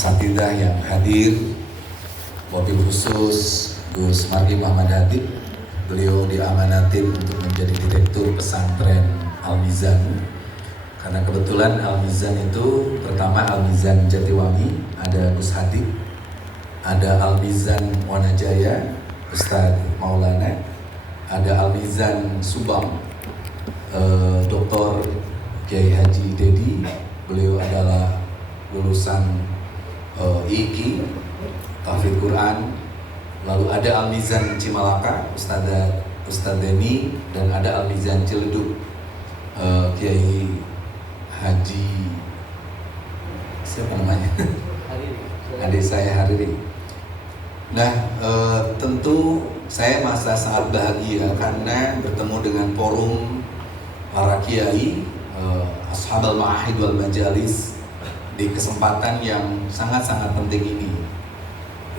asatidzah yang hadir, wabil khusus Gus Margi Muhammad Habib. Beliau diamanatin untuk menjadi direktur pesantren Al-Mizan. Karena kebetulan Al-Mizan itu pertama Al-Mizan Jatiwangi, ada Gus Hadi, ada Al-Mizan Wanajaya, Ustadz Maulana, ada Al-Mizan Subang, Dr. Kiai Haji Dedi. Beliau adalah lulusan IIKI, Tahfidz Quran. Lalu ada Al-Mizan Cimalaka, Ustadz Deni, dan ada Al-Mizan Ciledug, Kiai Haji siapa namanya? Adik saya Hariri. Nah, tentu saya merasa sangat bahagia karena bertemu dengan forum para kiai, ashabul ma'ahid wal majalis di kesempatan yang sangat-sangat penting ini.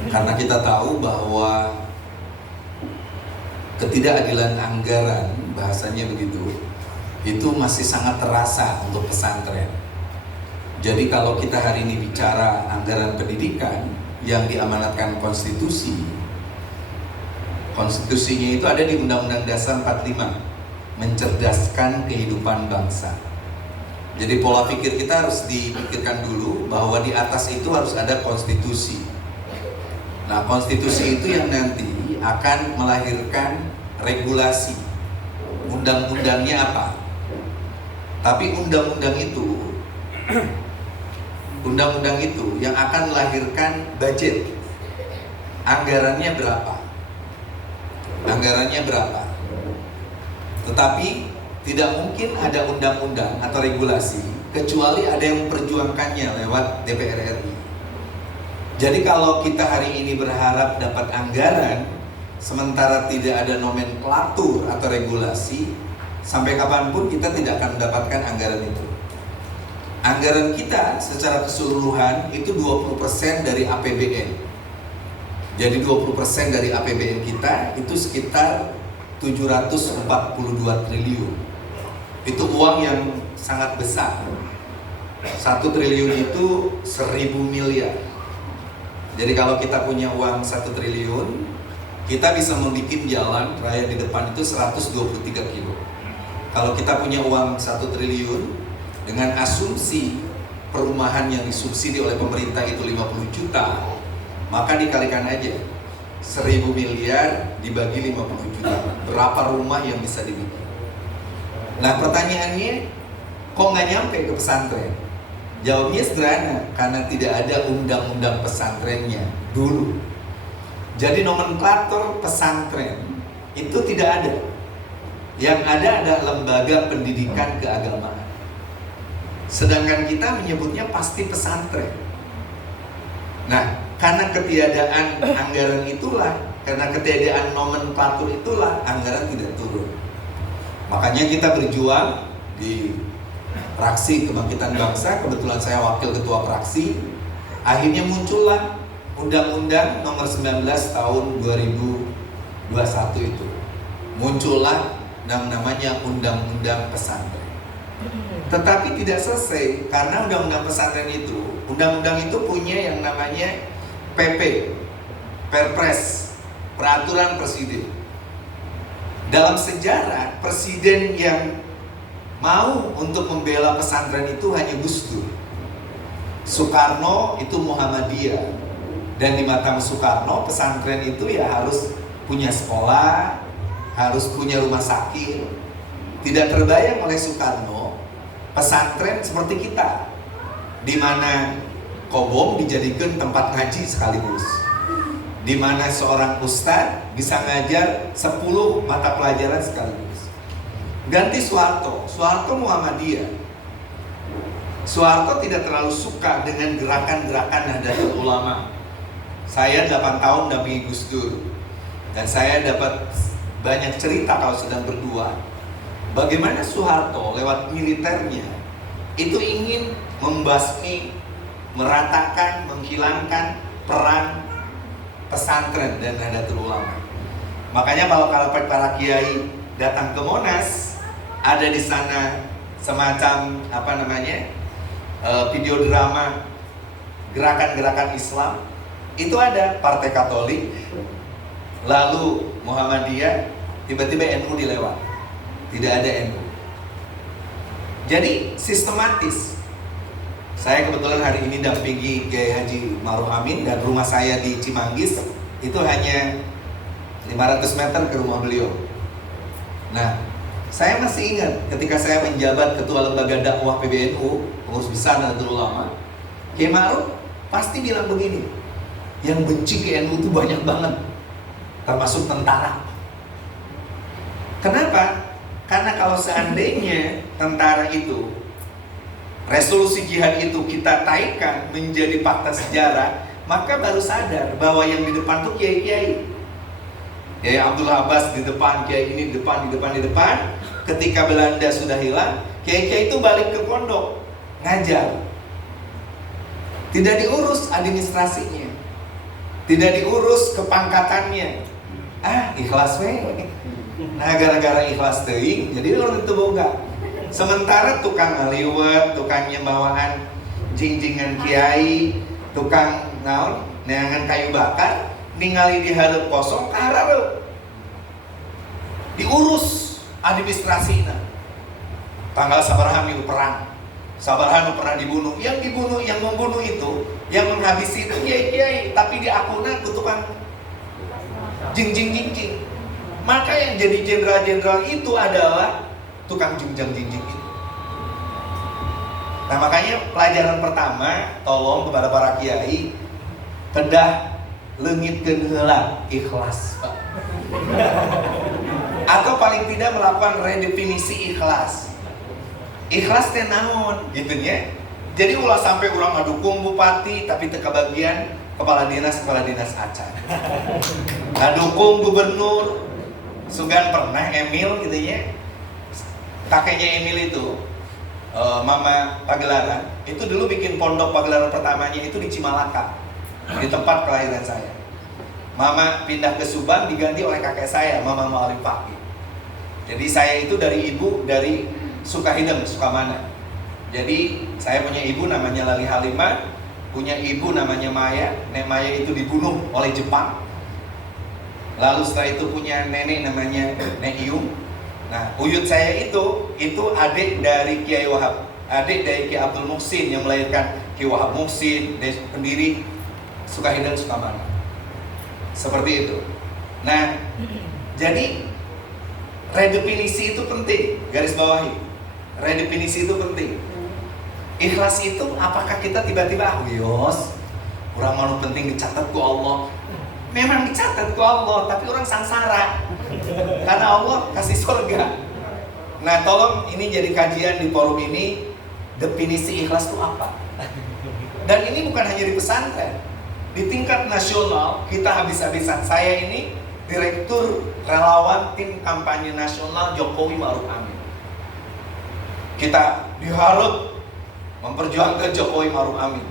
Karena kita tahu bahwa ketidakadilan anggaran, bahasanya begitu, itu masih sangat terasa untuk pesantren. Jadi kalau kita hari ini bicara anggaran pendidikan yang diamanatkan konstitusi, konstitusinya itu ada di Undang-Undang Dasar 45, mencerdaskan kehidupan bangsa. Jadi pola pikir kita harus dipikirkan dulu bahwa di atas itu harus ada konstitusi. Nah, konstitusi itu yang nanti akan melahirkan regulasi. Undang-undangnya apa? Tapi undang-undang itu yang akan melahirkan budget. Anggarannya berapa? Tetapi tidak mungkin ada undang-undang atau regulasi kecuali ada yang memperjuangkannya lewat DPR RI. Jadi kalau kita hari ini berharap dapat anggaran, sementara tidak ada nomenklatur atau regulasi, sampai kapanpun kita tidak akan mendapatkan anggaran itu. Anggaran kita secara keseluruhan itu 20% dari APBN. Jadi 20% dari APBN kita itu sekitar 742 triliun. Itu uang yang sangat besar. 1 triliun itu 1000 miliar. Jadi kalau kita punya uang 1 triliun, kita bisa membuat jalan raya di depan itu 123 kilo. Kalau kita punya uang 1 triliun, dengan asumsi perumahan yang disubsidi oleh pemerintah itu 50 juta, maka dikalikan aja 1000 miliar dibagi 50 juta, berapa rumah yang bisa dibikin? Nah, pertanyaannya, kok nggak nyampe ke pesantren? Jawabnya sederhana, karena tidak ada undang-undang pesantrennya dulu. Jadi nomenklatur pesantren itu tidak ada. Yang ada lembaga pendidikan keagamaan. Sedangkan kita menyebutnya pasti pesantren. Nah, karena ketiadaan anggaran itulah, karena ketiadaan nomenklatur itulah, anggaran tidak turun. Makanya kita berjuang di Fraksi Kebangkitan Bangsa, kebetulan saya wakil ketua fraksi. Akhirnya muncullah Undang-Undang Nomor 19 Tahun 2021 itu. Muncullah namanya Undang-Undang Pesantren. Tetapi tidak selesai karena Undang-Undang Pesantren itu, undang-undang itu punya yang namanya PP, Perpres, Peraturan Presiden. Dalam sejarah, presiden yang mau untuk membela pesantren itu hanya Gus Dur. Soekarno itu Muhammadiyah, dan di mata Soekarno pesantren itu ya harus punya sekolah, harus punya rumah sakit. Tidak terbayang oleh Soekarno pesantren seperti kita, di mana kobong dijadikan tempat ngaji sekaligus, di mana seorang ustadz bisa ngajar 10 mata pelajaran sekaligus. Ganti Soeharto Muhammadiyah. Soeharto tidak terlalu suka dengan gerakan-gerakan Nahdlatul Ulama. Saya 8 tahun dampingi Gus Dur, dan saya dapat banyak cerita kalau sedang berdua, bagaimana Soeharto lewat militernya itu ingin membasmi, meratakan, menghilangkan peran pesantren dan Nahdlatul Ulama. Makanya kalau para kiai datang ke Monas, ada di sana semacam video drama gerakan-gerakan Islam, itu ada Partai Katolik, lalu Muhammadiyah, tiba-tiba NU dilewat. Tidak ada NU. Jadi sistematis. Saya kebetulan hari ini dampingi Kiai Haji Ma'ruf Amin, dan rumah saya di Cimanggis itu hanya 500 meter ke rumah beliau. Nah, saya masih ingat ketika saya menjabat Ketua Lembaga Dakwah PBNU, Pengurus Besar Nahdlatul Ulama, Kiai Ma'ruf pasti bilang begini, yang benci ke NU itu banyak banget, termasuk tentara. Kenapa? Karena kalau seandainya tentara itu, resolusi jihad itu kita taikkan menjadi fakta sejarah, maka baru sadar bahwa yang di depan tuh kiai-kiai. Kiai Abdul Abbas di depan, kiai ini di depan. Ketika Belanda sudah hilang, kiai-kiai itu balik ke pondok, ngajar. Tidak diurus administrasinya, tidak diurus kepangkatannya. Ikhlas weh. Nah, gara-gara ikhlas teuing, jadi orang itu boga. Sementara tukang ngaliwet, tukang nyembawaan jingjingan kiai, tukang naon, neangan kayu bakar, ningali di hareup kosong kahareup. Diurus administrasina. Tanggal sabaraha milu perang. Sabaraha nu pernah dibunuh. Yang dibunuh, yang membunuh itu, yang menghabisi itu kiai-kiai, tapi di akunna ku tukang jingjing. Maka yang jadi jenderal-jenderal itu adalah tukang jingjing itu. Nah, makanya pelajaran pertama, tolong kepada para kiai, kedah leungitkeun heula ikhlas. Atau paling tidak melakukan redefinisi ikhlas. Ikhlas teh naon gitu nya. Jadi ulah sampai urang ngadukung bupati tapi teu kabagian kepala dinas acan. Ngadukung gubernur, sugan pernah Emil gitu ya. Kakeknya Emil itu Mama Pagelaran, itu dulu bikin pondok Pagelaran pertamanya itu di Cimalaka, di tempat kelahiran saya. Mama pindah ke Subang diganti oleh kakek saya, Mama Ma'arif Fakih. Jadi saya itu dari ibu dari Sukahideng, Sukamana. Jadi saya punya ibu namanya Lali Halimah, punya ibu namanya Maya. Nek Maya itu dibunuh oleh Jepang. Lalu setelah itu punya nenek namanya Nek Iyung. Nah, uyut saya itu adik dari Kiai Wahab, adik dari Kiai Abdul Muhsin yang melahirkan Kiai Wahab Muhsin, pendiri Sukahideng Sukamana. Seperti itu. Nah, jadi redefinisi itu penting, garis bawahi. Redefinisi itu penting. Ikhlas itu apakah kita tiba-tiba yos, kurang mau penting dicatat ku Allah. Memang dicatat ku Allah, tapi orang sangsara. Karena Allah kasih surga. Nah, tolong ini jadi kajian di forum ini, definisi ikhlas itu apa? Dan ini bukan hanya di pesantren. Di tingkat nasional kita habis-habisan. Saya ini Direktur Relawan Tim Kampanye Nasional Jokowi Ma'ruf Amin. Kita diharap memperjuangkan Jokowi Ma'ruf Amin.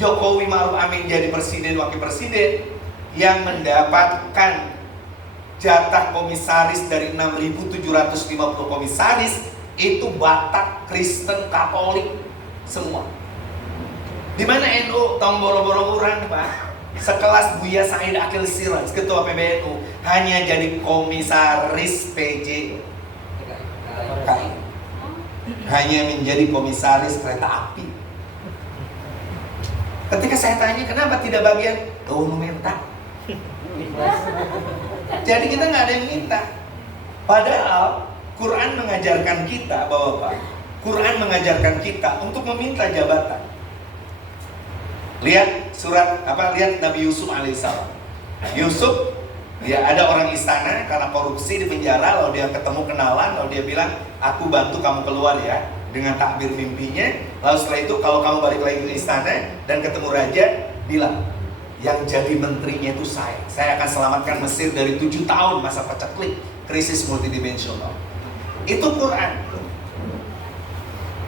Jokowi Ma'ruf Amin jadi presiden, wakil presiden yang mendapatkan jatah komisaris dari 6.750 komisaris itu Batak, Kristen, Katolik semua. Di mana NU tong boro-boro urang, Pak? Sekelas Buya Said Akil Siraj, ketua PBNU, hanya jadi komisaris PJ KI. Hanya menjadi komisaris kereta api. Ketika saya tanya kenapa tidak bagian, nu minta. Jadi kita nggak ada yang minta. Padahal Quran mengajarkan kita bahwa Quran mengajarkan kita untuk meminta jabatan. Lihat lihat Nabi Yusuf alaihissalam. Yusuf, dia ada orang istana karena korupsi di penjara, lalu dia ketemu kenalan, lalu dia bilang, aku bantu kamu keluar ya, dengan takbir mimpinya. Lalu setelah itu kalau kamu balik lagi ke istana dan ketemu raja, bilang, yang jadi menterinya itu saya akan selamatkan Mesir dari 7 tahun masa paceklik, krisis multidimensional. Itu Quran.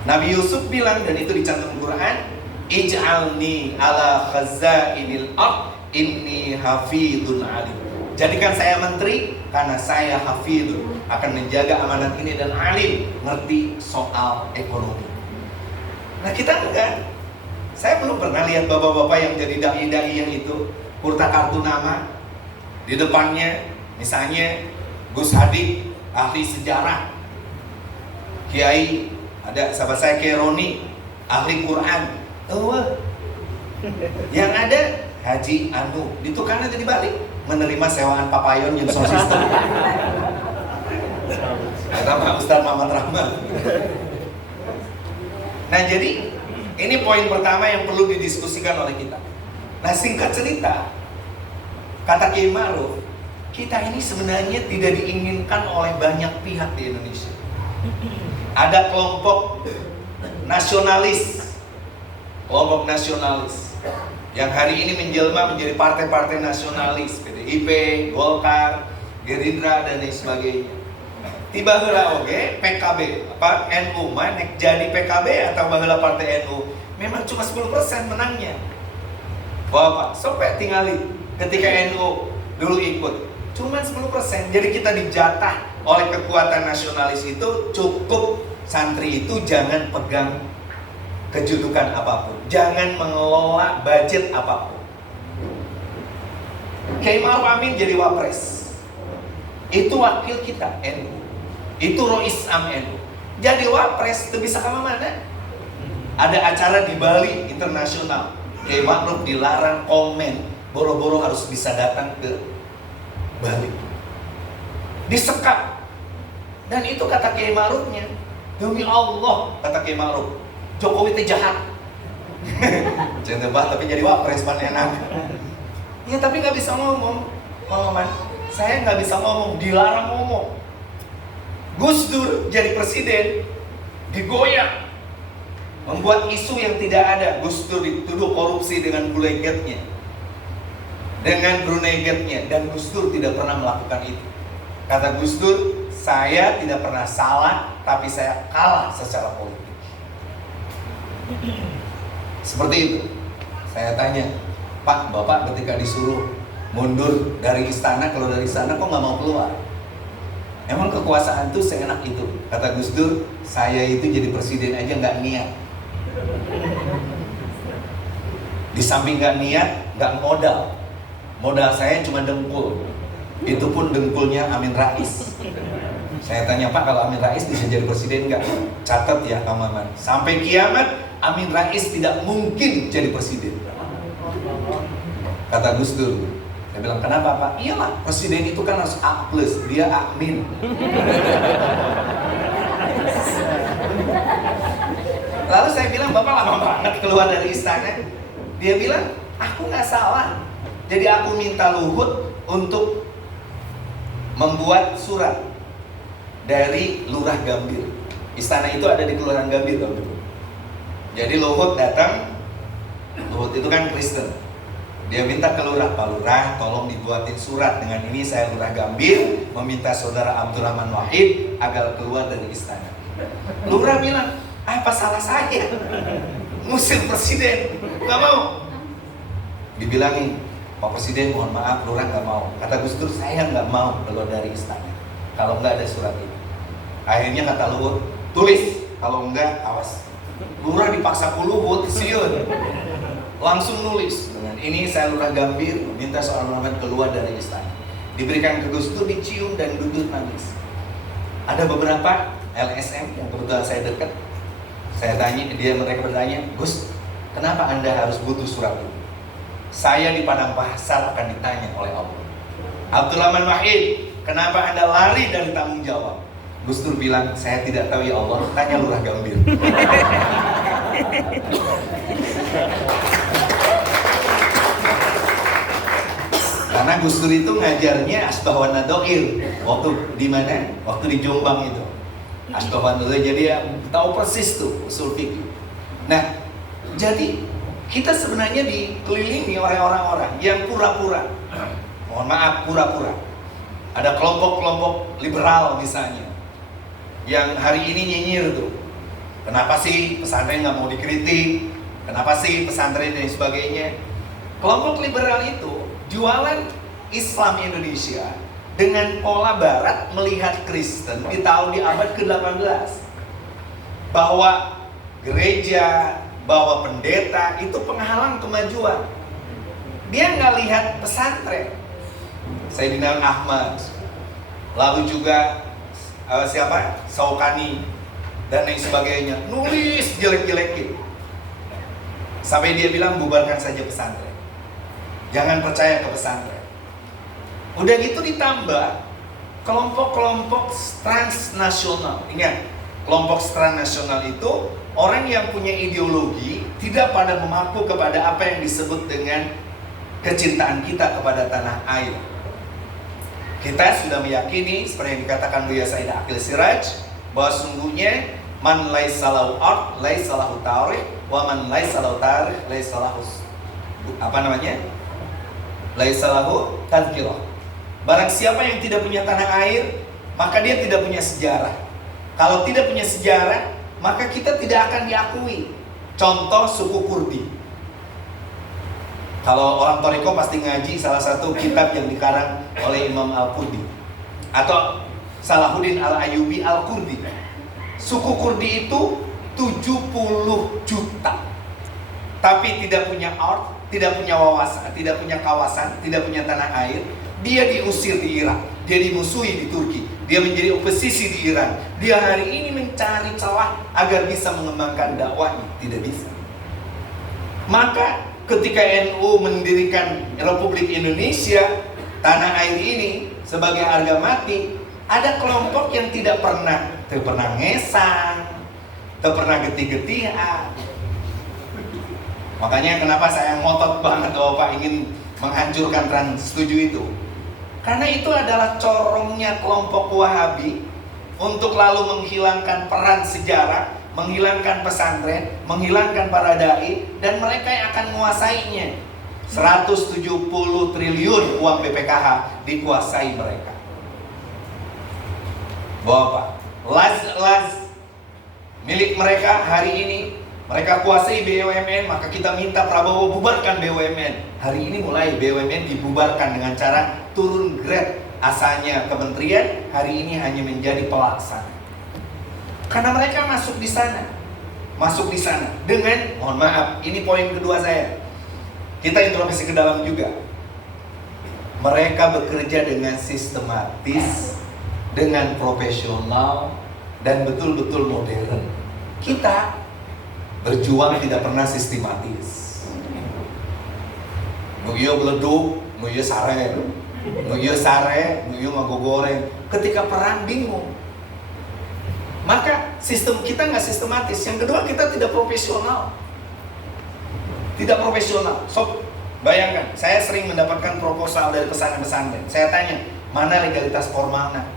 Nabi Yusuf bilang, dan itu dicantum Quran, ij'alni ala khazainil ard inni hafidun alim. Jadikan saya menteri karena saya hafidun, akan menjaga amanat ini dan alim, ngerti soal ekonomi. Nah, kita enggak. Saya belum pernah lihat bapak-bapak yang jadi dai-dai yang itu kurta kartu nama di depannya, misalnya Gus Hadi, ahli sejarah, Kiai, ada sahabat saya Kiai Roni, ahli Quran. Yang ada Haji Anu, itu karena jadi balik menerima sewaan papayon yang sosis. Kata Pak Ustaz Muhammad Rahman. Nah, jadi ini poin pertama yang perlu didiskusikan oleh kita. Nah, singkat cerita, kata Kiai Ma'ruf, kita ini sebenarnya tidak diinginkan oleh banyak pihak di Indonesia. Ada kelompok nasionalis yang hari ini menjelma menjadi partai-partai nasionalis, PDIP, Golkar, Gerindra dan lain sebagainya. Tiba heula oge PKB, NU mah nek jadi PKB atau baheula partai NU, memang cuma 10% menangnya. Bapak, sampai tinggali ketika NU dulu ikut, cuma 10%. Jadi kita dijatah oleh kekuatan nasionalis itu, cukup santri itu jangan pegang kedudukan apapun, jangan mengelola budget apapun. Kiai Ma'ruf Amin jadi wapres, itu wakil kita NU, itu Rois Am NU, jadi wapres itu bisa kemana-mana. Ada acara di Bali internasional, Kiai Ma'ruf dilarang komen, boro-boro harus bisa datang ke Bali, disekap. Dan itu kata Kiai Ma'rufnya, demi Allah, kata Kiai Ma'ruf, Jokowi itu jahat. Jangan tebak, tapi jadi wapres pan enak. Ya tapi nggak bisa ngomong, saya nggak bisa ngomong, dilarang ngomong. Gus Dur jadi presiden, digoyang, membuat isu yang tidak ada. Gus Dur dituduh korupsi dengan Brunei Gate-nya, dan Gus Dur tidak pernah melakukan itu. Kata Gus Dur, saya tidak pernah salah, tapi saya kalah secara politik. Seperti itu. Saya tanya, Pak, Bapak ketika disuruh mundur dari istana, kalau dari istana kok nggak mau keluar? Emang kekuasaan itu seenak itu? Kata Gus Dur, saya itu jadi presiden aja nggak niat. Di samping nggak niat, nggak modal. Modal saya cuma dengkul. Itu pun dengkulnya Amin Rais. Saya tanya, Pak, kalau Amin Rais bisa jadi presiden nggak? Catat ya, Kang Maman. Sampai kiamat, Amin Rais tidak mungkin jadi presiden. Kata Gus Dur. Saya bilang, kenapa Pak? Iyalah, presiden itu kan harus A+, dia Amin. Lalu saya bilang, Bapak lama banget keluar dari istana. Dia bilang, aku nggak salah. Jadi aku minta Luhut untuk membuat surat dari Lurah Gambir. Istana itu ada di Kelurahan Gambir. Jadi Luhut datang, Luhut itu kan Kristen. Dia minta ke lurah, Pak Lurah, tolong dibuatin surat dengan ini, saya Lurah Gambir meminta saudara Abdurrahman Wahid agar keluar dari istana. Lurah bilang, apa salah saya? Ngusir presiden, nggak mau. Dibilangin, Pak Presiden mohon maaf, Lurah nggak mau. Kata Gus Dur, saya nggak mau keluar dari istana kalau nggak ada surat ini. Akhirnya kata Luhut, tulis, kalau nggak awas. Lurah dipaksa ke Luhut, siun. Langsung nulis dengan ini, saya Lurah Gambir minta seorang Muhammad keluar dari istana. Diberikan ke Gus Dur, dicium dan duduk nangis. Ada beberapa LSM yang kebetulan saya dekat. Saya tanya, mereka bertanya, Gus, kenapa Anda harus butuh surat itu? Saya di padang pasar akan ditanya oleh Allah. Abdurrahman Wahid, kenapa Anda lari dari tanggung jawab? Gus Dur bilang, saya tidak tahu ya Allah, tanya Lurah Gambir. Karena Gus Dur itu ngajarnya Asbahwan Nadoir waktu di mana? Waktu di Jombang itu. Asbahwan Nadoir, jadi ya tahu persis tuh usul fikih. Nah, jadi kita sebenarnya dikelilingi oleh orang-orang yang pura-pura. Mohon maaf, pura-pura. Ada kelompok-kelompok liberal misalnya, yang hari ini nyinyir tuh. Kenapa sih pesantren nggak mau dikritik? Kenapa sih pesantren dan sebagainya? Kelompok liberal itu jualan Islam Indonesia dengan pola Barat melihat Kristen di abad ke-18, bahwa gereja, bahwa pendeta itu penghalang kemajuan. Dia nggak lihat pesantren. Sayyidina Ahmad, lalu juga siapa? Saukani dan lain sebagainya, nulis jelek-jelekin. Sampai dia bilang bubarkan saja pesantren. Jangan percaya ke pesantren. Udah gitu ditambah kelompok-kelompok transnasional. Ingat, kelompok transnasional itu orang yang punya ideologi tidak pada memaku kepada apa yang disebut dengan kecintaan kita kepada tanah air. Kita sudah meyakini seperti yang dikatakan Buya Said Aqil Siraj, bahwa sungguhnya man laisa lahu ard laisa lahu tarikh wa man laisa lahu tarikh laisa lahu laisa lahu tadhkirah. Barang siapa yang tidak punya tanah air, maka dia tidak punya sejarah. Kalau tidak punya sejarah, maka kita tidak akan diakui. Contoh suku Kurdi. Kalau orang Toriko pasti ngaji salah satu kitab yang dikarang oleh Imam Al-Qurdi atau Salahuddin Al-Ayyubi Al-Qurdi. Suku Kurdi itu 70 juta, tapi tidak punya art, tidak punya wawasan, tidak punya kawasan, tidak punya tanah air. Dia diusir di Irak, dia dimusuhi di Turki, dia menjadi oposisi di Iran. Dia hari ini mencari celah agar bisa mengembangkan dakwahnya, tidak bisa. Maka ketika NU mendirikan Republik Indonesia, tanah air ini sebagai harga mati, ada kelompok yang tidak pernah ngesang, tidak pernah getih-getihan. Makanya kenapa saya ngotot banget Bapak ingin menghancurkan Trans 7 itu. Karena itu adalah corongnya kelompok Wahabi untuk lalu menghilangkan peran sejarah, menghilangkan pesantren, menghilangkan para dai, dan mereka yang akan menguasainya. 170 triliun uang BPKH dikuasai mereka. Bapak, las milik mereka hari ini, mereka kuasai BUMN, maka kita minta Prabowo bubarkan BUMN. Hari ini mulai BUMN dibubarkan dengan cara turun grade. Asalnya kementerian, hari ini hanya menjadi pelaksana. Karena mereka masuk di sana dengan, mohon maaf, ini poin kedua saya. Kita introspeksi ke dalam juga. Mereka bekerja dengan sistematis, dengan profesional, dan betul-betul modern. Kita berjuang tidak pernah sistematis. Nuyo beleduk, nuyo sare, nuyo ngagogoreng. Ketika perang bingung. Maka sistem kita nggak sistematis. Yang kedua, kita tidak profesional. Tidak profesional. So, bayangkan, saya sering mendapatkan proposal dari pesantren-pesantren. Saya tanya, mana legalitas formalnya?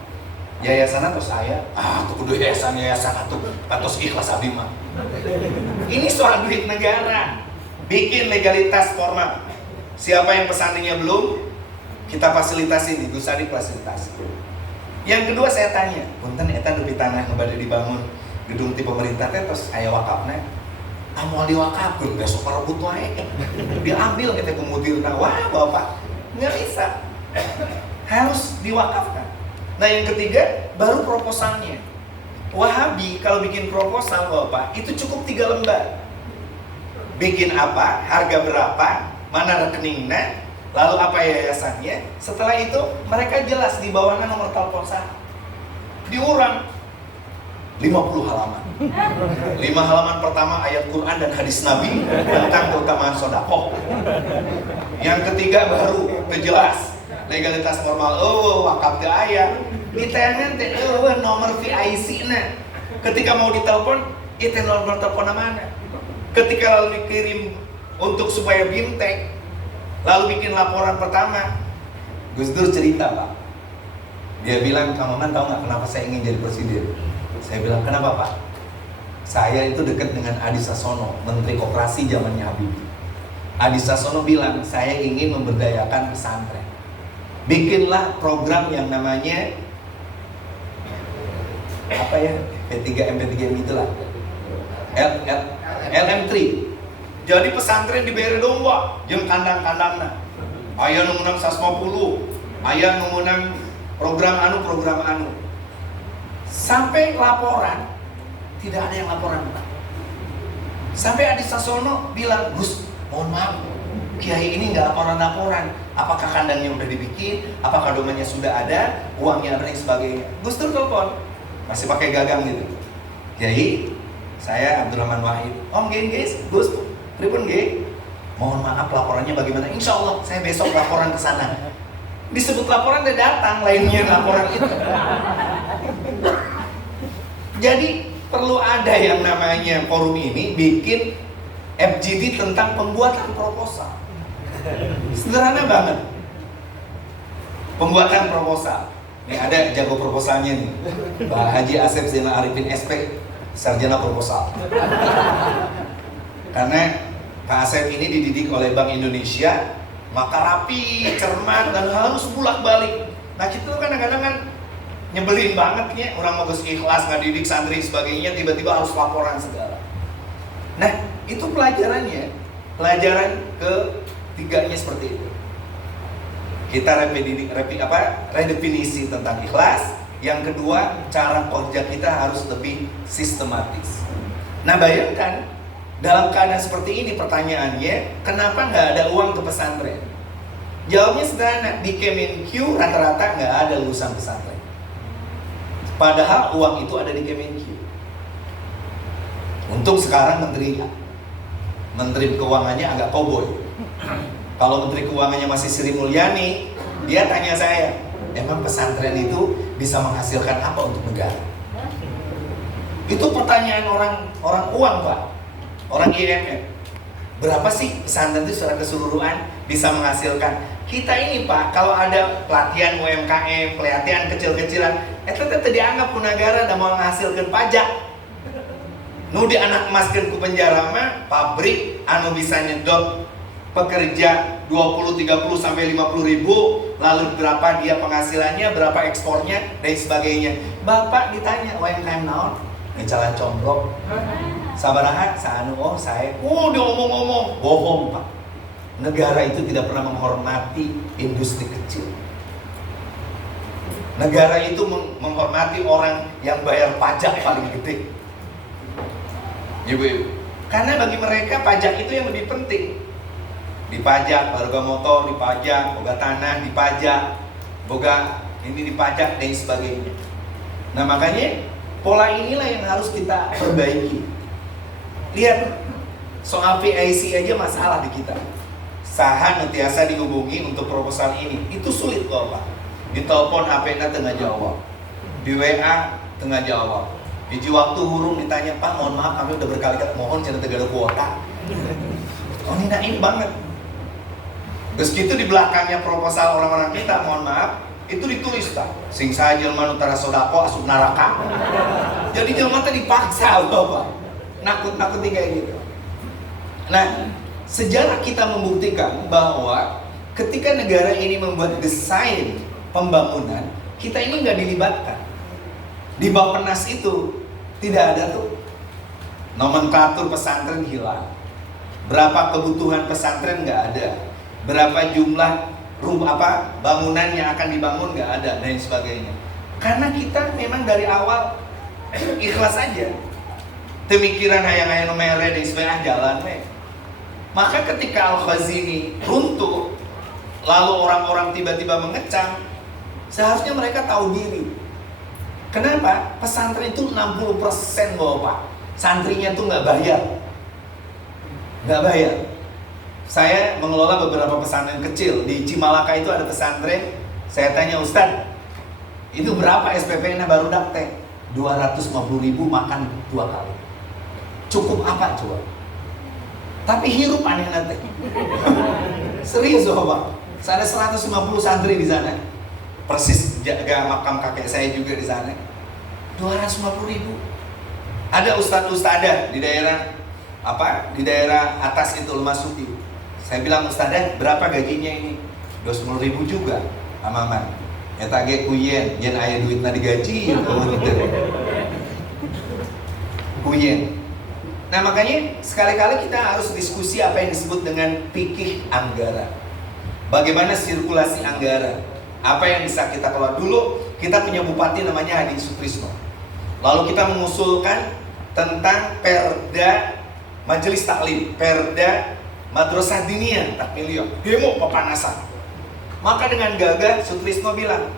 Yayasan atau saya? Aku kudu yayasan atau ikhlas abdi mah. Ini soal duit negara. Bikin legalitas formal. Siapa yang pesantrennya belum, kita fasilitasin, itu sadi fasilitasi. Yang kedua saya tanya, punten eta dupi tanah nu bade dibangun gedung ti pemerintah teh terus aya wakafna. Moal diwakafkeun besok merebut wae. Diambil kita kemudirna. Wah, Bapak, nggak bisa. Harus diwakafkan. Nah, yang ketiga baru proposalnya. Wahabi kalau bikin proposal Bapak, itu cukup 3 lembar. Bikin apa, harga berapa, mana rekeningnya, lalu apa yayasannya. Setelah itu mereka jelas di bawahnya nomor telepon saya. Diurang 50 halaman. 5 halaman pertama ayat Quran dan hadis Nabi tentang keutamaan sedekah. Yang ketiga baru kejelas legalitas formal. Wakaf teh aya. Ditengen teh nomor VIC-na. Ketika mau ditelepon, itu nomor telepon mana? Ketika lalu dikirim untuk supaya bimtek, lalu bikin laporan pertama, Gus Dur cerita Pak. Dia bilang, Kang Maman tahu nggak kenapa saya ingin jadi presiden? Saya bilang, kenapa Pak? Saya itu dekat dengan Adi Sasono, Menteri Koperasi zamannya Habibie. Adi Sasono bilang, saya ingin memberdayakan pesantren. Bikinlah program yang namanya apa ya? MP3M itulah. LM3. Jadi pesantren diberi domba, jeung kandang-kandangna. Aya nu meunang 150, aya nu meunang program anu. Sampai laporan, tidak ada yang laporan Pak. Sampai Adi Sasono bilang, Gus, mohon maaf, Kiai ini nggak laporan-laporan. Apakah kandangnya udah dibikin? Apakah domanya sudah ada? Uangnya dan sebagainya. Gus Dur telepon, masih pakai gagang gitu. Kiai, saya Abdurrahman Wahid. Om guys, Gus, pripun nggih? Mohon maaf laporannya bagaimana? Insya Allah saya besok laporan ke sana. Disebut laporan dia datang, lainnya laporan itu. Jadi perlu ada yang namanya forum ini bikin FGD tentang pembuatan proposal. Sederhana banget. Pembuatan proposal. Ini ada jago proposalnya nih, Pak Haji Asep Zainal Arifin SP, sarjana proposal. Karena Pak Asep ini dididik oleh Bank Indonesia, maka rapi, cermat, dan harus bolak-balik. Nah kita tuh kadang-kadang kan nyebelin banget ya, orang mau ikhlas, nggak didik santri sebagainya, tiba-tiba harus laporan segala. Nah itu pelajarannya, pelajaran ketiganya seperti itu. Kita redefinisi tentang ikhlas. Yang kedua, cara kerja kita harus lebih sistematis. Nah bayangkan, dalam keadaan seperti ini pertanyaannya, kenapa nggak ada uang ke pesantren? Jawabnya sederhana, di Kemenq rata-rata nggak ada lulusan pesantren. Padahal uang itu ada di Kemenq. Untuk sekarang Menteri Keuangannya agak cowboy. Kalau Menteri Keuangannya masih Sri Mulyani, dia tanya saya, emang pesantren itu bisa menghasilkan apa untuk negara? Itu pertanyaan orang uang, Pak. Orang IMF. Berapa sih pesantren itu secara keseluruhan bisa menghasilkan? Kita ini, Pak, kalau ada pelatihan UMKM, pelatihan kecil-kecilan, itu tetap dianggap ku negara dan mau menghasilkan pajak. Nu di anak emaskan ku penjara mah pabrik anu bisa nyedot pekerja 20, 30 sampai 50 ribu, lalu berapa dia penghasilannya, berapa ekspornya dan sebagainya. Bapak ditanya UMKM naon? Jalan comblok. Sabaraha saanu oh saya. Dia ngomong-ngomong, bohong, Pak. Negara itu tidak pernah menghormati industri kecil. Negara itu menghormati orang yang bayar pajak paling gede. Ibu-ibu. Karena bagi mereka pajak itu yang lebih penting. Dipajak harga motor, dipajak boga tanah, dipajak boga ini dipajak dan sebagainya. Nah makanya pola inilah yang harus kita perbaiki. Lihat soal PIC aja masalah di kita. Saha netiasa dihubungi untuk proposal ini, itu sulit loh Pak. Ditelepon HP-nya tengah jawab, di WA tengah jawab. Hiji waktu hurung ditanya, Pak mohon maaf kami udah berkali-kali mohon jangan tegada kuota. Oh ini banget. Terus gitu di belakangnya proposal orang-orang kita, mohon maaf, itu ditulis tak, sing saja jelma nutara sodako asup neraka. Jadi jelma tadi dipaksa Bapak. Nakut-nakut kayak gitu. Nah, sejarah kita membuktikan bahwa ketika negara ini membuat desain pembangunan, kita ini nggak dilibatkan. Di Bappenas itu tidak ada tuh nomenklatur pesantren hilang. Berapa kebutuhan pesantren nggak ada. Berapa jumlah bangunan yang akan dibangun nggak ada dan sebagainya. Karena kita memang dari awal ikhlas aja. Pemikiran hayang-hayang mere dan sebagainya jalan we. Maka ketika Al-Khazini runtuh, lalu orang-orang tiba-tiba mengecam, seharusnya mereka tahu diri. Kenapa? Pesantren itu 60% Bapak. Santrinya tuh nggak bayar. Nggak bayar. Saya mengelola beberapa pesantren kecil. Di Cimalaka itu ada pesantren. Saya tanya Ustadz, itu berapa SPP-nya baru daktek? 250.000 makan 2 kali. Cukup apa coba? Tapi hirup aneh nanti. Serius Bapak. Ada 150 santri di sana. Persis jaga makam kakek saya juga di sana. 250.000. Ada ustadz-ustadzah di daerah di daerah atas itu Lemasuki. Saya bilang ustadzah berapa gajinya ini? 210.000 juga. Amaman. Ya tage kuyen, yen aya duitna digaji gitu. Kuyen. Nah makanya sekali-kali kita harus diskusi apa yang disebut dengan fikih anggaran. Bagaimana sirkulasi anggaran? Apa yang bisa kita kelola? Dulu kita punya bupati namanya Hadi Sutrisno. Lalu kita mengusulkan tentang perda majelis taklim, Perda Madrasah Diniyah Takmiliyah, demo pepanasan. Maka dengan gagah Sutrisno bilang,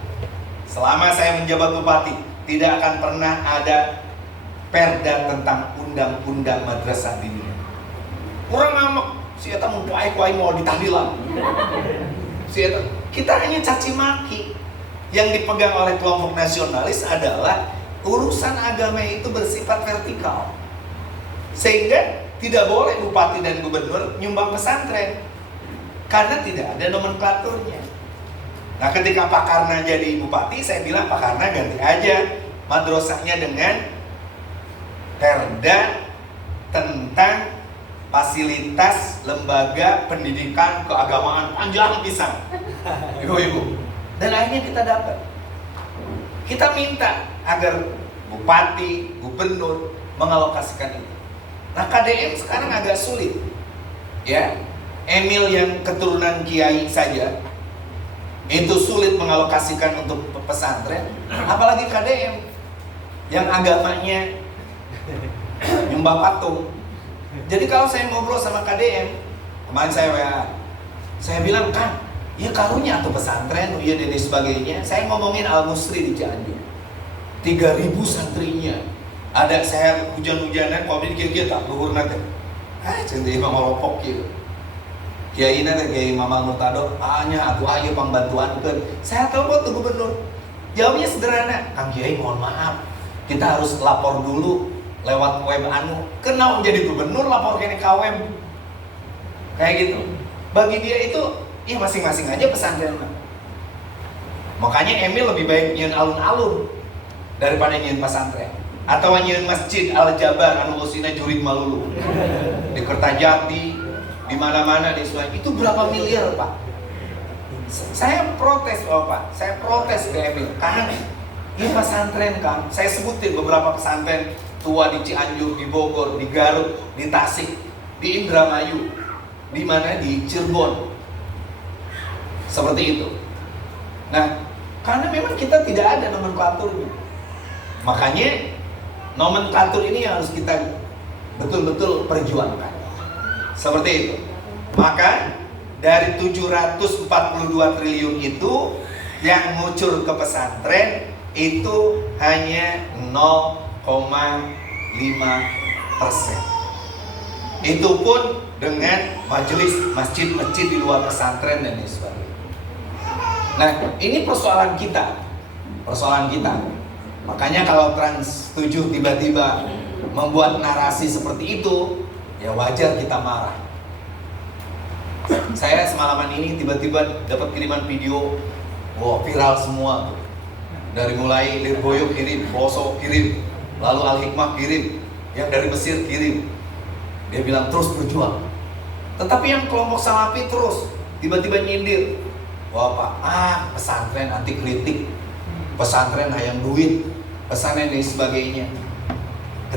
selama saya menjabat bupati, tidak akan pernah ada perda tentang undang-undang madrasah diniyah. Orang ngambek, si eta mau kuai mau ditahlilan. Si eta, kita hanya caci maki. Yang dipegang oleh kelompok nasionalis adalah urusan agama itu bersifat vertikal. Sehingga tidak boleh bupati dan gubernur nyumbang pesantren karena tidak ada nomenklaturnya. Nah, ketika Pak Karna jadi bupati, saya bilang Pak Karna ganti aja madrasahnya dengan perda tentang fasilitas lembaga pendidikan keagamaan, panjang pisan, ibu-ibu. Dan akhirnya kita dapat. Kita minta agar bupati, gubernur mengalokasikan itu. Nah, KDM sekarang agak sulit, ya. Emil yang keturunan kiai saja itu sulit mengalokasikan untuk pesantren, apalagi KDM yang agamanya nyembah patung. Jadi kalau saya ngobrol sama KDM, kemarin saya WA, saya bilang, kan, ya karunya atau pesantren, ya dan sebagainya. Saya ngomongin Al-Musri di Cianjur, 3.000 santrinya. Ada saya hujan-hujanan, kalau ini kira-kira tak luhur nanti. Centai Imam Olopok gitu. Kiai nanti Kiai Mamal Murtado, hanya aku ayo pembantuan ke. Saya telepon tuh gubernur. Jawabnya sederhana, Kang Kiai mohon maaf, kita harus lapor dulu lewat web anu. Kenapa menjadi gubernur lapor ke web? Kayak gitu. Bagi dia itu, ya masing-masing aja pesantren. Makanya Emil lebih baik nyiun alun-alun daripada nyiun pesantren. Atau nyiun Masjid Al-Jabar anu usina jurid malulu di Kertajati, di mana-mana di Sulawesi. Itu berapa miliar, Pak? Saya protes, Pak. Saya protes ke Emil. Kang, ini pesantren, Kang. Saya sebutin beberapa pesantren tua di Cianjur, di Bogor, di Garut, di Tasik, di Indramayu, di mana di Cirebon. Seperti itu. Nah, karena memang kita tidak ada nomenklaturnya. Makanya nomenklatur ini yang harus kita betul-betul perjuangkan. Seperti itu. Maka dari 742 triliun itu yang ngucur ke pesantren itu hanya 0,5%. Itu pun dengan majelis masjid-masjid di luar pesantren dan sebagainya. Nah, ini persoalan kita. Makanya kalau Trans 7 tiba-tiba membuat narasi seperti itu, ya wajar kita marah. Saya semalaman ini tiba-tiba dapat kiriman video, viral semua tuh. Dari mulai Lirboyo kirim, Poso kirim, lalu Al-Hikmah kirim, yang dari Mesir kirim. Dia bilang terus berjuang. Tetapi yang kelompok Salafi terus tiba-tiba nyindir, wah Pak, pesantren anti kritik, pesantren hayang duit, pesantren dan sebagainya.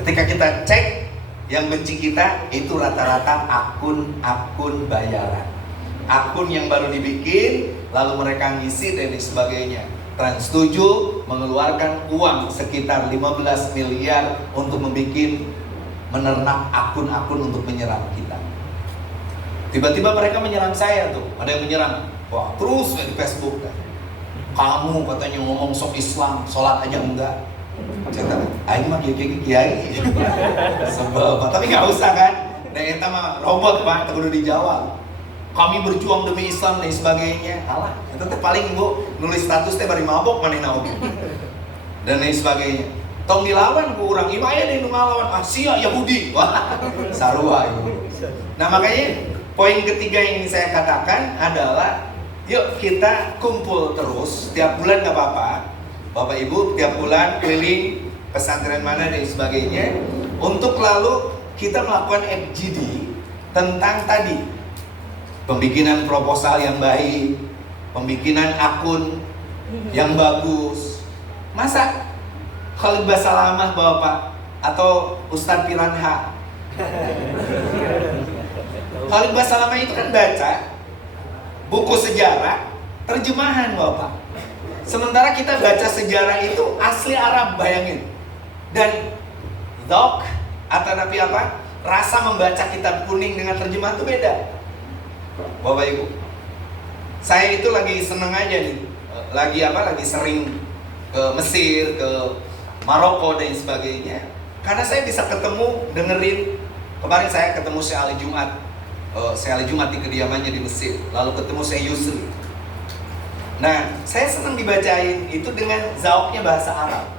Ketika kita cek, yang benci kita itu rata-rata akun bayaran, akun yang baru dibikin, lalu mereka ngisi dan sebagainya. Trans 7 mengeluarkan uang sekitar 15 miliar untuk menernak akun-akun untuk menyerang kita. Tiba-tiba mereka menyerang saya tuh, ada yang menyerang, wah terus di Facebook kan. Kamu katanya ngomong sok Islam, sholat aja enggak. Cerita, ayo mah kiai. Sebel, tapi nggak usah kan. Nah kita mah robot Pak, kudu dijawab. Kami berjuang demi Islam dan sebagainya. Alah, itu teh paling ibu nulis status teh bari mabok maneh naon. Dan lain sebagainya. Tong dilawan ku urang ieu aya di nu ngalawan Asia Yahudi. Wah, sarua ibu. Nah, makanya poin ketiga yang ingin saya katakan adalah yuk kita kumpul terus tiap bulan nggak apa-apa. Bapak Ibu tiap bulan keliling pesantren mana dan sebagainya untuk lalu kita melakukan FGD tentang tadi pembikinan proposal yang baik, pembikinan akun yang bagus. Masa Khalid Basalamah Bapak atau Ustadz Piranha? Khalid Basalamah itu kan baca buku sejarah terjemahan Bapak. Sementara kita baca sejarah itu asli Arab, bayangin. Dan Dzok atau Nabi apa? rasa membaca kitab kuning dengan terjemahan itu beda. Bapak Ibu, saya itu lagi seneng aja nih, lagi sering ke Mesir, ke Maroko dan sebagainya, karena saya bisa ketemu, dengerin. Kemarin saya ketemu Syekh Ali Jumat di kediamannya di Mesir, lalu ketemu Syekh Yusri. Nah, saya senang dibacain itu dengan zauknya bahasa Arab.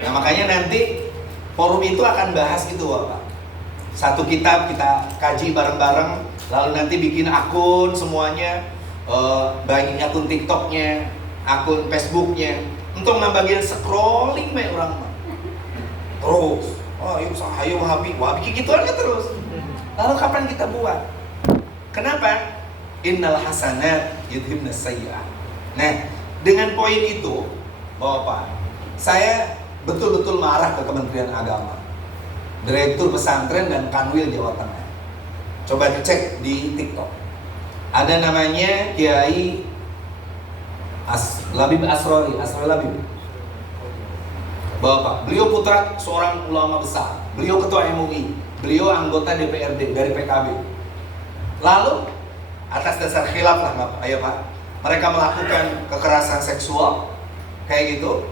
Nah, makanya nanti forum itu akan bahas gitu, Bapak. Satu kitab kita kaji bareng-bareng, lalu nanti bikin akun semuanya, baik akun TikToknya, akun Facebooknya, untuk nambahin scrolling orang. Terus, ayo Wahabi gitu aja terus. Lalu kapan kita buat? Kenapa? Innal hasanat yudhibnas sayyi'at. Nah, dengan poin itu, Bapak, saya betul-betul marah ke Kementerian Agama, Direktur Pesantren dan Kanwil Jawa Tengah. Coba dicek di TikTok. Ada namanya Kiai Labib Asrori Labib. Bapak, beliau putra seorang ulama besar. Beliau ketua MUI. Beliau anggota DPRD dari PKB. Lalu atas dasar khilaf lah, Pak, mereka melakukan kekerasan seksual kayak gitu.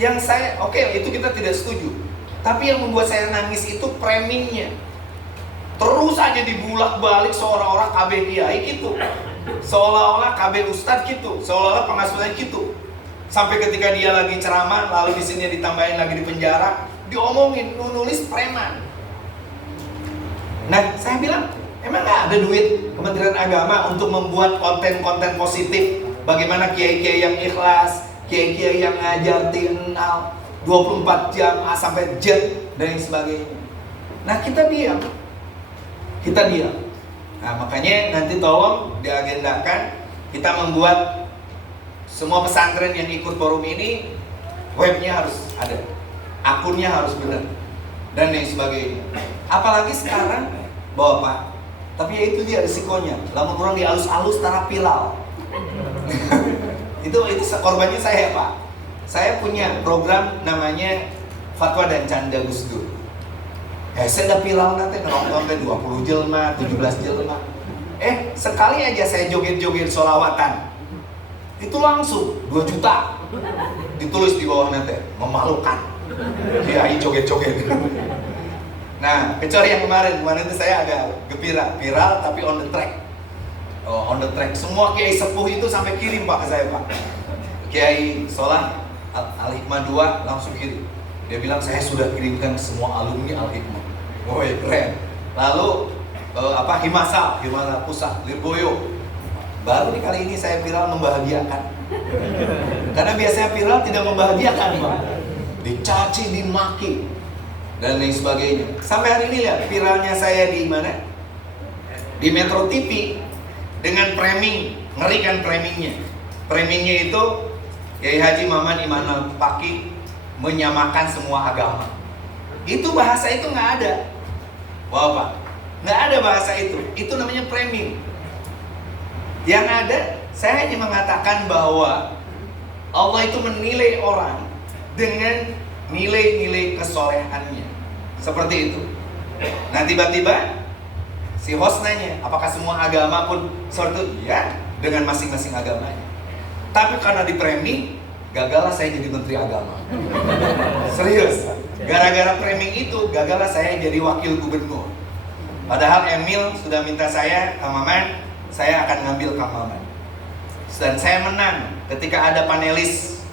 Yang saya, itu kita tidak setuju. Tapi yang membuat saya nangis itu framingnya. Terus aja dibulak-balik seolah-olah KB kiai gitu, seolah-olah KB ustadz gitu, seolah-olah pengasuhnya gitu. Sampai ketika dia lagi ceramah, lalu di sini ditambahin lagi di penjara, diomongin, nulis preman. Nah, saya bilang, emang nggak ada duit Kementerian Agama untuk membuat konten-konten positif? Bagaimana kiai-kiai yang ikhlas, kiai-kiai yang ngajar tinal 24 jam A sampai Z dan sebagainya. Nah, kita diam. Nah, makanya nanti tolong diagendakan kita membuat semua pesantren yang ikut forum ini, webnya harus ada, akunnya harus benar, dan lain sebagainya. Apalagi sekarang, Bapak, tapi ya itu dia risikonya. Lamun orang di alus-alus tara pilal. itu korbannya saya, Pak. Saya punya program namanya Fatwa dan Canda Gus Dur. Saya udah pilal nanti nonton 20 jelma, 17 jelma. Sekali aja saya joget-joget sholawatan, itu langsung 2 juta. Ditulis di bawah nanti, memalukan. Kiai joget-joget. Nah, kecuali yang kemarin itu saya agak gembira, viral tapi on the track. On the track. Semua kiai sepuh itu sampai kirim, Pak, ke saya, Pak. Kiai Solah Al-Hikmah 2 langsung kirim. Dia bilang, saya sudah kirimkan semua alumni Al-Hikmah. Keren. Lalu Himasa Pusat Lirboyo. Baru nih kali ini saya viral membahagiakan. Karena biasanya viral tidak membahagiakan, Pak. Dicaci, dimaki, dan lain sebagainya. Sampai hari ini lihat viralnya saya di mana? Di Metro TV dengan framing, ngerikan framingnya. Framingnya itu Kiai Haji Maman Imanul Paki menyamakan semua agama. Itu bahasa itu nggak ada, Bapak. Nggak ada bahasa itu. Itu namanya framing. Yang ada, saya hanya mengatakan bahwa Allah itu menilai orang dengan nilai-nilai kesolehannya. Seperti itu. Nah, tiba-tiba si host nanya, apakah semua agama pun seperti itu? Ya, dengan masing-masing agamanya. Tapi karena di framing, gagallah saya jadi menteri agama. Serius. Gara-gara framing itu, gagallah saya jadi wakil gubernur. Padahal Emil sudah minta saya, Kang Maman, saya akan ngambil Kang Maman. Dan saya menang ketika ada panelis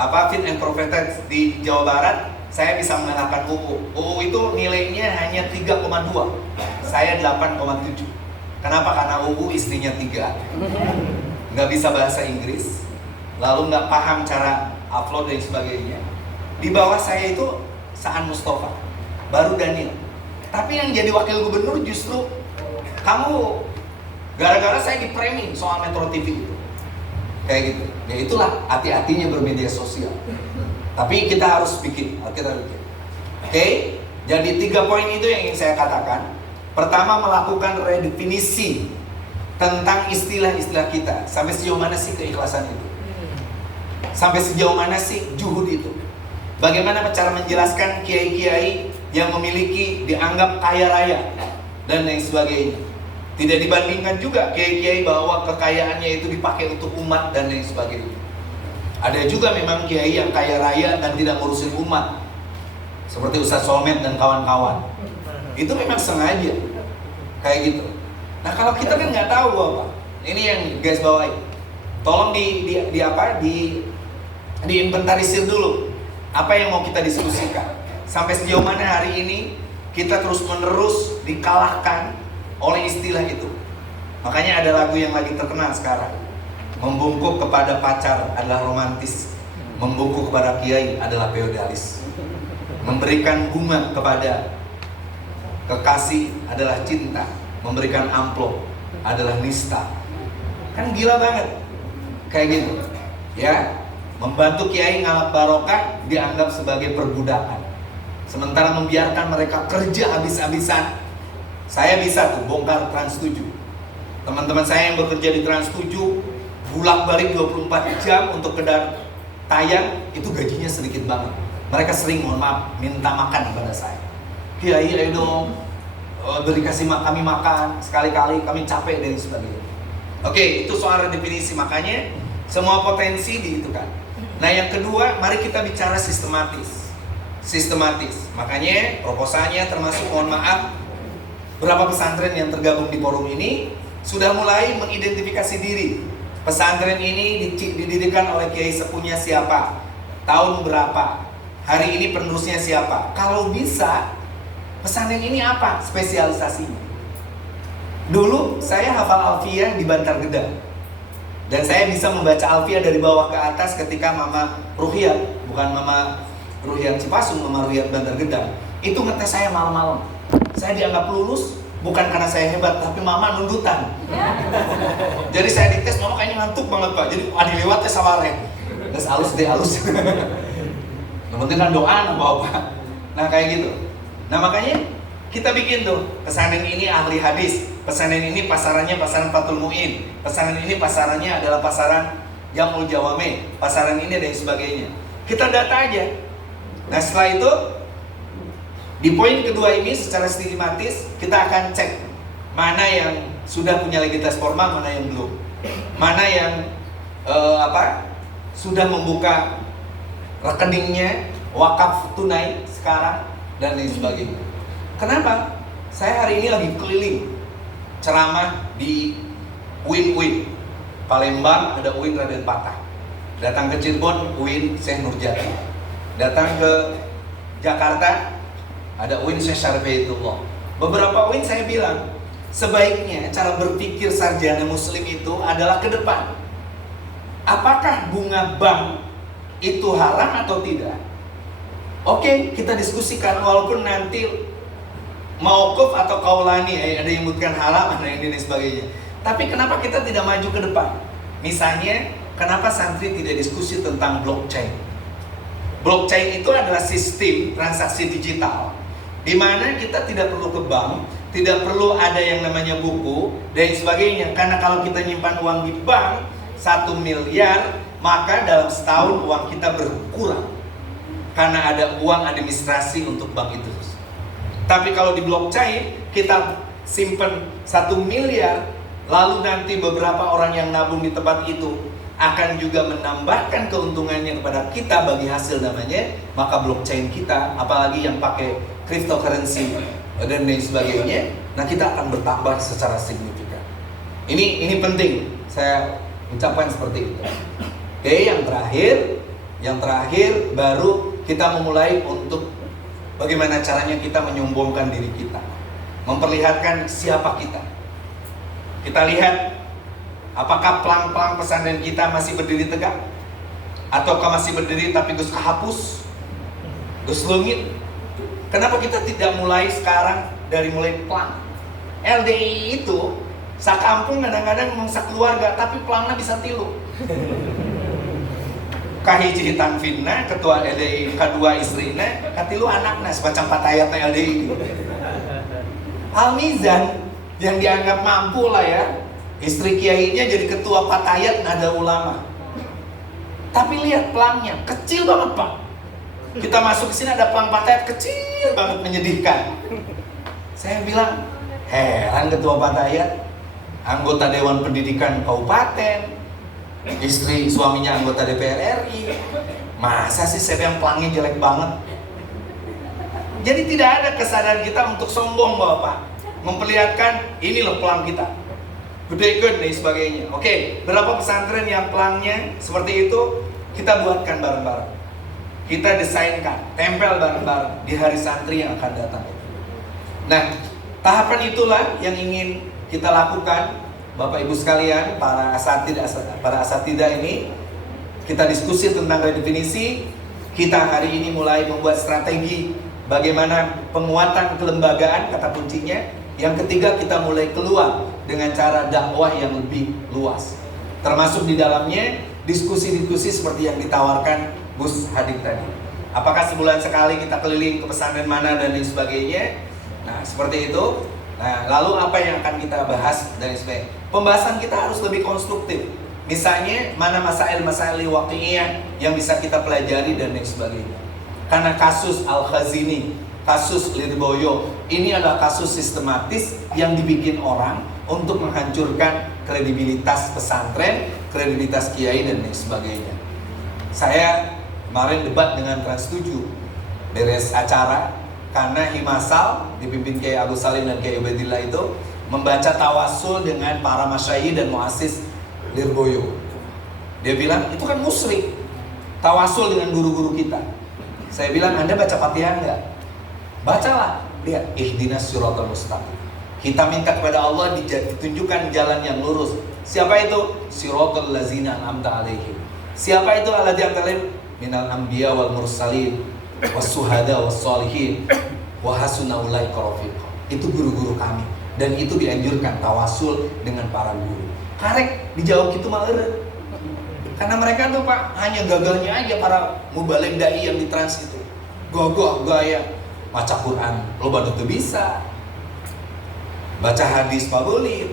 Fit and Proper Test di Jawa Barat, saya bisa mengalahkan UU. UU itu nilainya hanya 3,2. Saya 8,7. Kenapa? Karena UU istrinya 3. Nggak bisa bahasa Inggris, lalu nggak paham cara upload dan sebagainya. Di bawah saya itu Saan Mustafa, baru Daniel. Tapi yang jadi wakil gubernur justru kamu, gara-gara saya di framing soal Metro TV itu. Kayak gitu. Ya itulah hati-hatinya bermedia sosial. Tapi kita harus bikin, Oke? Jadi 3 poin itu yang ingin saya katakan. Pertama, melakukan redefinisi tentang istilah-istilah kita. Sampai sejauh mana sih keikhlasan itu? Sampai sejauh mana sih juhud itu? Bagaimana cara menjelaskan kiai-kiai yang memiliki dianggap kaya raya dan lain sebagainya. Tidak dibandingkan juga kiai-kiai bahwa kekayaannya itu dipakai untuk umat dan lain sebagainya. Ada juga memang kiai yang kaya raya dan tidak ngurusin umat, seperti Ustaz Somet dan kawan-kawan. Itu memang sengaja kayak gitu. Nah kalau kita kan nggak tahu apa, ini yang guys bawain. Tolong diinventarisir dulu apa yang mau kita diskusikan. Sampai sejauh mana hari ini kita terus menerus dikalahkan oleh istilah itu. Makanya ada lagu yang lagi terkenal sekarang. Membungkuk kepada pacar adalah romantis, membungkuk kepada kiai adalah feodalis. Memberikan bunga kepada kekasih adalah cinta, memberikan amplop adalah nista. Kan gila banget kayak gitu ya. Membantu kiai ngalap barokah dianggap sebagai perbudakan, sementara membiarkan mereka kerja habis-habisan. Saya bisa tuh bongkar Trans 7. Teman-teman saya yang bekerja di Trans 7 bolak-balik 24 jam untuk kedar tayang, itu gajinya sedikit banget. Mereka sering, mohon maaf, minta makan kepada saya. Kiai ayo dong, beri kasih kami makan, sekali-kali kami capek dan sebagainya. Oke, itu soal definisi. Makanya semua potensi dihitungkan. Nah yang kedua, mari kita bicara sistematis. Makanya proposalnya termasuk, mohon maaf, berapa pesantren yang tergabung di forum ini sudah mulai mengidentifikasi diri. Pesantren ini didirikan oleh kiai sepuhnya siapa, tahun berapa, hari ini penerusnya siapa. Kalau bisa, pesantren ini apa spesialisasinya. Dulu saya hafal Alfiyah di Bantar Gedang, dan saya bisa membaca Alfiyah dari bawah ke atas ketika Mama Ruhiyat, bukan Mama Ruhiyat Cipasung, Mama Ruhiyat Bantar Gedang, itu ngetes saya malam-malam. Saya dianggap lulus bukan karena saya hebat, tapi Mama nundutan. Jadi saya dites, Mama kayaknya ngantuk banget Pak. Jadi dilewatnya saware. Terus halus. Yang penting kan doa Bapak. Nah kayak gitu. Nah makanya kita bikin tuh pesantren ini ahli hadis, pesantren ini pasarannya pasaran Fathul Mu'in, pesantren ini pasarannya adalah pasaran Jamul Jawame, pasaran ini dan sebagainya. Kita data aja. Nah setelah itu di poin kedua ini secara sistematis kita akan cek mana yang sudah punya legalitas formal, mana yang belum, mana yang sudah membuka rekeningnya wakaf tunai sekarang dan lain sebagainya. Kenapa? Saya hari ini lagi keliling ceramah di UIN. Palembang ada UIN Raden Patah. Datang ke Cirebon UIN Syekh Nurjati. Datang ke Jakarta ada UIN Syekh Syarifayatullah. Beberapa UIN saya bilang, sebaiknya cara berpikir sarjana muslim itu adalah ke depan. Apakah bunga bank itu haram atau tidak? Oke, kita diskusikan walaupun nanti mauquf atau kaulani, ada yang menyebutkan haram, ada yang dan sebagainya. Tapi kenapa kita tidak maju ke depan? Misalnya, kenapa santri tidak diskusi tentang blockchain? Blockchain itu adalah sistem transaksi digital, di mana kita tidak perlu ke bank, tidak perlu ada yang namanya buku dan sebagainya. Karena kalau kita nyimpan uang di bank 1 miliar, maka dalam setahun uang kita berkurang karena ada uang administrasi untuk bank itu. Tapi kalau di blockchain kita simpan 1 miliar, lalu nanti beberapa orang yang nabung di tempat itu akan juga menambahkan keuntungannya kepada kita bagi hasil namanya, maka blockchain kita, apalagi yang pakai cryptocurrency dan lain sebagainya, nah kita akan bertambah secara signifikan. Ini penting saya ucapkan seperti itu. Oke, yang terakhir baru kita memulai untuk bagaimana caranya kita menyombongkan diri kita, memperlihatkan siapa kita. Kita lihat apakah pelang-pelang pesantren kita masih berdiri tegak, ataukah masih berdiri tapi gus kehapus, gus lungit. Kenapa kita tidak mulai sekarang dari mulai pelang? LDI itu sakampung kadang-kadang memang sakeluarga, tapi pelangnya bisa tilu. Kahiji hitan finna, ketua LDI, kedua istrina, katilu anaknya, semacam patayat LDI. Al-Mizan yang dianggap mampu lah ya, istri kiainya jadi ketua patayat nada ulama. Tapi lihat pelangnya, kecil banget Pak. Kita masuk ke sini ada pelang Fatayat kecil banget, menyedihkan. Saya bilang, heran ketua Fatayat, anggota Dewan Pendidikan Kabupaten, istri suaminya anggota DPR RI. Masa sih saya bilang pelangnya jelek banget? Jadi tidak ada kesadaran kita untuk sombong Bapak, memperlihatkan ini loh pelang kita, gede dan sebagainya. Oke, berapa pesantren yang pelangnya seperti itu? Kita buatkan bareng-bareng, kita desainkan, tempel bareng-bareng di hari santri yang akan datang. Nah, tahapan itulah yang ingin kita lakukan, Bapak Ibu sekalian, para asatidah ini. Kita diskusi tentang redefinisi. Kita hari ini mulai membuat strategi bagaimana penguatan kelembagaan, kata kuncinya. Yang ketiga, kita mulai keluar dengan cara dakwah yang lebih luas, termasuk di dalamnya diskusi-diskusi seperti yang ditawarkan Gus Hadik tadi. Apakah sebulan sekali kita keliling ke pesantren mana dan lain sebagainya. Nah, seperti itu. Nah, lalu apa yang akan kita bahas dan sebagainya. Pembahasan kita harus lebih konstruktif. Misalnya, mana masail-masail waqi'iyah yang bisa kita pelajari dan lain sebagainya. Karena kasus Al-Khazini, kasus Lirboyo, ini adalah kasus sistematis yang dibikin orang untuk menghancurkan kredibilitas pesantren, kredibilitas kiai dan lain sebagainya. Saya kemarin debat dengan Trans 7, beres acara, karena Himasal dipimpin Kiai Agus Salim dan Kiai Ubaidillah itu membaca tawasul dengan para masyayikh dan muassis Lirboyo. Dia bilang, itu kan musyrik, tawasul dengan guru-guru kita. Saya bilang, Anda baca Fatihah enggak? Bacalah, lihat, ihdinas siratal mustaqim. Kita minta kepada Allah ditunjukkan jalan yang lurus. Siapa itu? Siratal ladzina an'amta alaihim. Siapa itu alladzina an'amta alaihim? Minal anbiya wal mursalin wassuhada wassalihin wa hasuna ulaika rafiqa. Itu guru-guru kami, dan itu dianjurkan tawasul dengan para guru. Karek dijawab gitu mah eureun. Karena mereka tuh Pak, hanya gagalnya aja para mubaligh dai yang di Trans itu. Gagah gaya baca Quran, lo bantu tuh bisa. Baca hadis Pak boleh.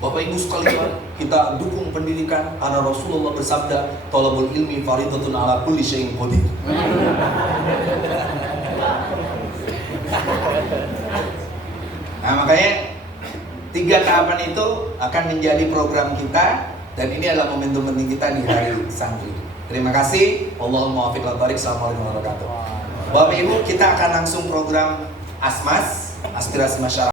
Bapak Ibu sekalian, kita dukung pendidikan karena Rasulullah bersabda, "Thalabul ilmi fardhatun 'ala kulli syai'in qadir." Nah, makanya 3 tahapan itu akan menjadi program kita, dan ini adalah momentum penting kita di hari santri. Terima kasih. Allahumma waffiq wa barik. Assalamualaikum warahmatullahi wabarakatuh. Bapak Ibu, kita akan langsung program ASMAS, aspirasi masyarakat.